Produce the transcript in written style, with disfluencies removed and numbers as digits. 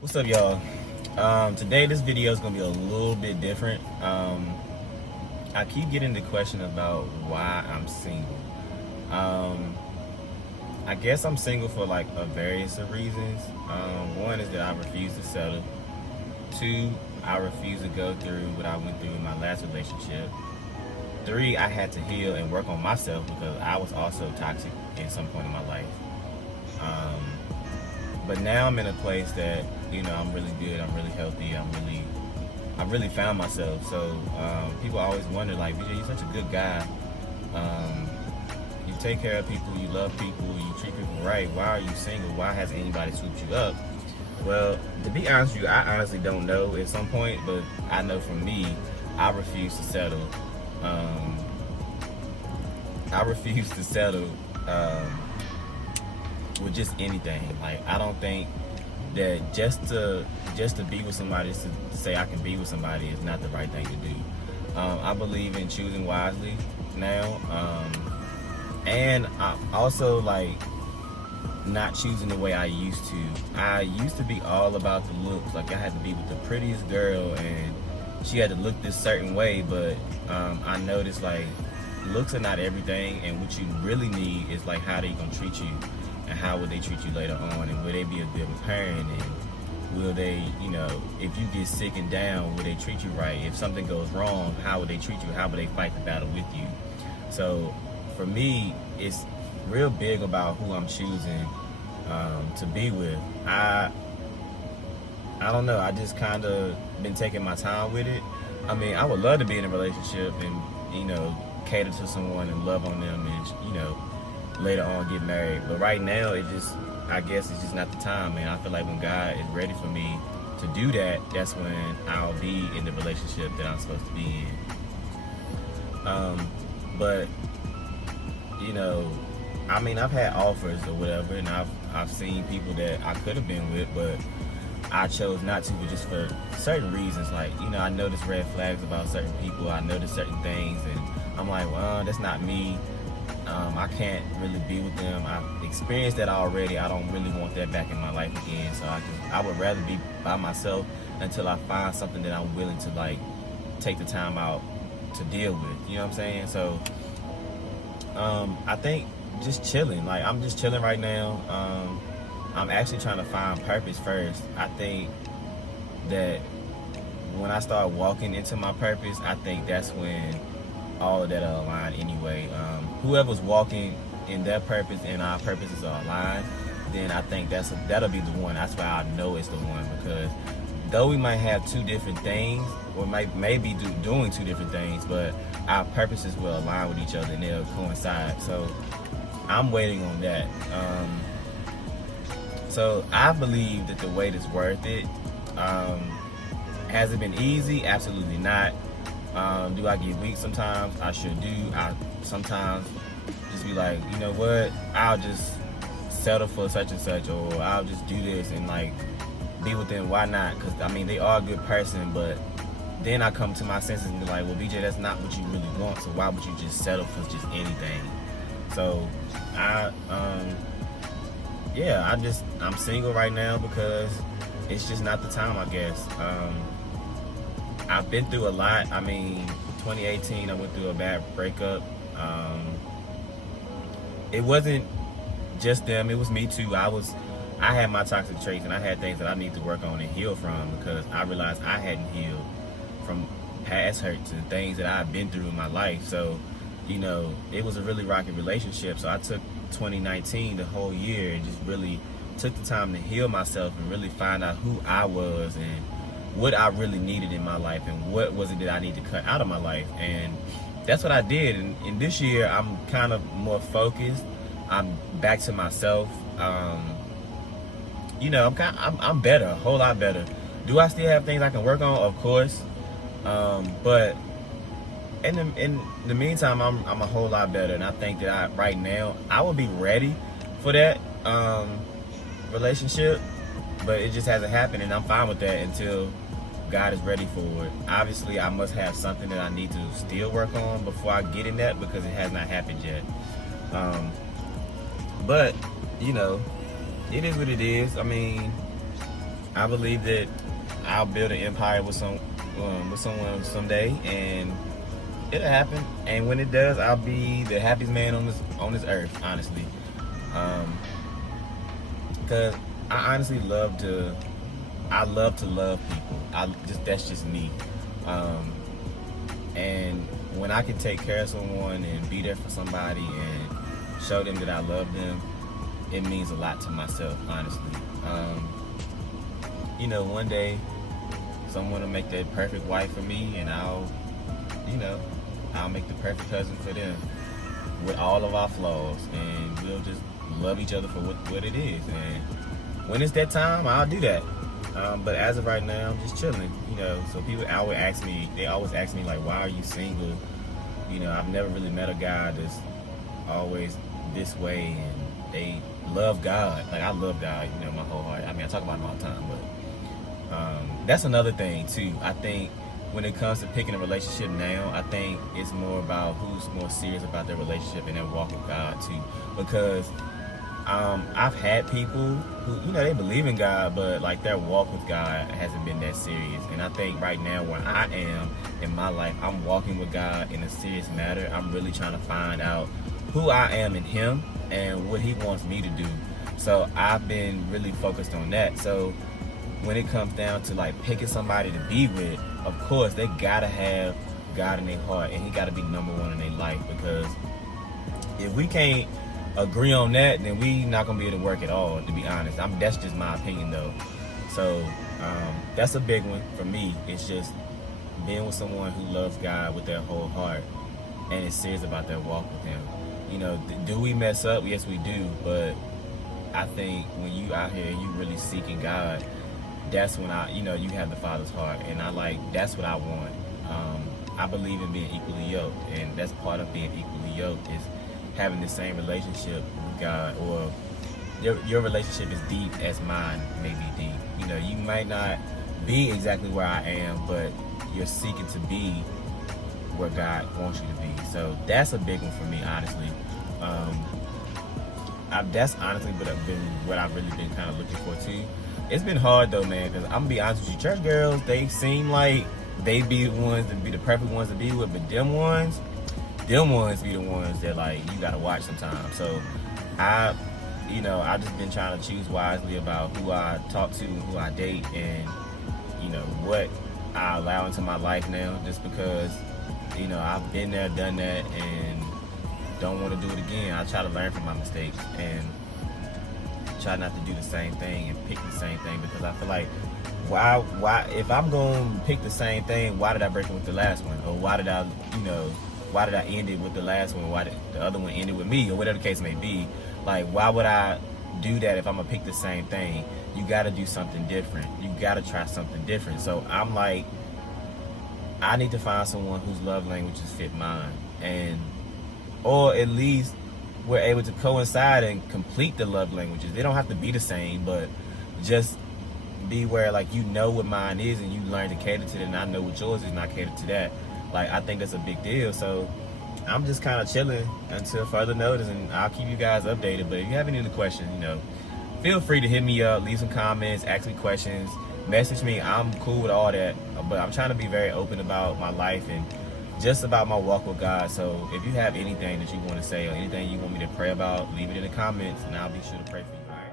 What's up, y'all? Today this video is gonna be a little bit different. I keep getting the question about why I'm single. Um, I guess I'm single for like a various of reasons. One is that I refuse to settle. Two, I refuse to go through what I went through in my last relationship. Three, I had to heal and work on myself because I was also toxic at some point in my life. Um, but now I'm in a place that I'm really good. I'm really healthy. I really found myself. So people always wonder, like, BJ, you're such a good guy. You take care of people. You love people. You treat people right. Why are you single? Why hasn't anybody swooped you up? Well, to be honest with you, I honestly don't know at some point, but I know for me, I refuse to settle. Um, I refuse to settle with just anything. Like, I don't think that just to be with somebody, just to say I can be with somebody, is not the right thing to do. I believe in choosing wisely now, and I also like not choosing the way I used to. I used to be all about the looks. Like, I had to be with the prettiest girl, and she had to look this certain way. But I noticed, like, looks are not everything, and what you really need is like how they gonna treat you, and how will they treat you later on, and will they be a good parent, and will they, if you get sick and down, will they treat you right? If something goes wrong, how will they treat you? How will they fight the battle with you? So for me, it's real big about who I'm choosing to be with. I don't know. I just kind of been taking my time with it. I mean, I would love to be in a relationship and cater to someone and love on them and later on get married. But right now, I guess it's just not the time, man. I feel like when God is ready for me to do that, that's when I'll be in the relationship that I'm supposed to be in. But I mean, I've had offers or whatever, and I've seen people that I could have been with, but I chose not to, just for certain reasons. Like, I noticed red flags about certain people. I noticed certain things, and I'm like, well, that's not me. I can't really be with them. I've experienced that already. I don't really want that back in my life again. So I would rather be by myself until I find something that I'm willing to, like, take the time out to deal with. You know what I'm saying? So I think just chilling. Like, I'm just chilling right now. I'm actually trying to find purpose first. I think that when I start walking into my purpose, I think that's when all of that are aligned anyway. Whoever's walking in their purpose and our purposes are aligned, then I think that'll be the one. That's why I know it's the one, because though we might have two different things, or maybe doing two different things, but our purposes will align with each other and they'll coincide. So I'm waiting on that. So I believe that the wait is worth it. Has it been easy? Absolutely not. Do I get weak sometimes? I sure do. I sometimes just be like, you know what? I'll just settle for such and such, or I'll just do this and like be with them. Why not? Because I mean, they are a good person, but then I come to my senses and be like, well, BJ, that's not what you really want. So why would you just settle for just anything? So I'm single right now because it's just not the time, I guess. I've been through a lot. I mean, 2018, I went through a bad breakup. It wasn't just them, it was me too. I had my toxic traits, and I had things that I need to work on and heal from, because I realized I hadn't healed from past hurts and things that I've been through in my life. So, it was a really rocky relationship. So I took 2019, the whole year, and just really took the time to heal myself and really find out who I was and what I really needed in my life and what was it that I need to cut out of my life. And that's what I did. And this year, I'm kind of more focused. I'm back to myself. I'm better, a whole lot better. Do I still have things I can work on? Of course. But in the meantime, I'm a whole lot better, and I think that right now I would be ready for that relationship, but it just hasn't happened, and I'm fine with that until God is ready for it. Obviously, I must have something that I need to still work on before I get in that, because it has not happened yet. But it is what it is. I mean, I believe that I'll build an empire with someone someday, and it'll happen. And when it does, I'll be the happiest man on this earth, honestly. Because I honestly love to love people. That's just me. And when I can take care of someone and be there for somebody and show them that I love them, it means a lot to myself, honestly. One day someone will make that perfect wife for me, and I'll make the perfect husband for them with all of our flaws, and we'll just love each other for what it is. And when it's that time, I'll do that. But as of right now, I'm just chilling, So people always ask me, like, why are you single? I've never really met a guy that's always this way, and they love God. Like, I love God, my whole heart. I mean, I talk about him all the time, but that's another thing too. I think when it comes to picking a relationship now, I think it's more about who's more serious about their relationship and their walk with God too. Because I've had people who, they believe in God, but like their walk with God hasn't been that serious. And I think right now where I am in my life, I'm walking with God in a serious matter. I'm really trying to find out who I am in Him and what He wants me to do. So I've been really focused on that. So when it comes down to like picking somebody to be with, of course they gotta have God in their heart, and He gotta be number one in their life. Because if we can't agree on that, then we not gonna be able to work at all, to be honest. That's just my opinion though. So that's a big one for me. It's just being with someone who loves God with their whole heart and is serious about their walk with Him. Do we mess up? Yes, we do. But I think when you out here and you really seeking God, that's when you have the Father's heart, and that's what I want. I believe in being equally yoked, and that's part of being equally yoked is having the same relationship with God, or your relationship is deep as mine may be deep. You might not be exactly where I am, but you're seeking to be where God wants you to be. So that's a big one for me, honestly. That's honestly what I've really been kind of looking for too. It's been hard though, man, because I'm gonna be honest with you, church girls, they seem like they be the ones that be the perfect ones to be with, but them ones be the ones that like you gotta watch sometimes. So I just been trying to choose wisely about who I talk to, who I date, and what I allow into my life now, just because I've been there, done that, and don't want to do it again. I try to learn from my mistakes and try not to do the same thing and pick the same thing, because I feel like why if I'm going to pick the same thing, why did I break it with the last one? Or why did I end it with the last one? Why did the other one end it with me? Or whatever the case may be. Like, why would I do that if I'm going to pick the same thing? You got to do something different. You got to try something different. So I'm like, I need to find someone whose love languages fit mine, or at least we're able to coincide and complete the love languages. They don't have to be the same, but just be where like what mine is, and you learn to cater to that, and I know what yours is and I cater to that. Like, I think that's a big deal. So I'm just kind of chilling until further notice, and I'll keep you guys updated. But if you have any other questions, feel free to hit me up, leave some comments, ask me questions, message me. I'm cool with all that, but I'm trying to be very open about my life and just about my walk with God. So if you have anything that you want to say or anything you want me to pray about, leave it in the comments, and I'll be sure to pray for you. All right?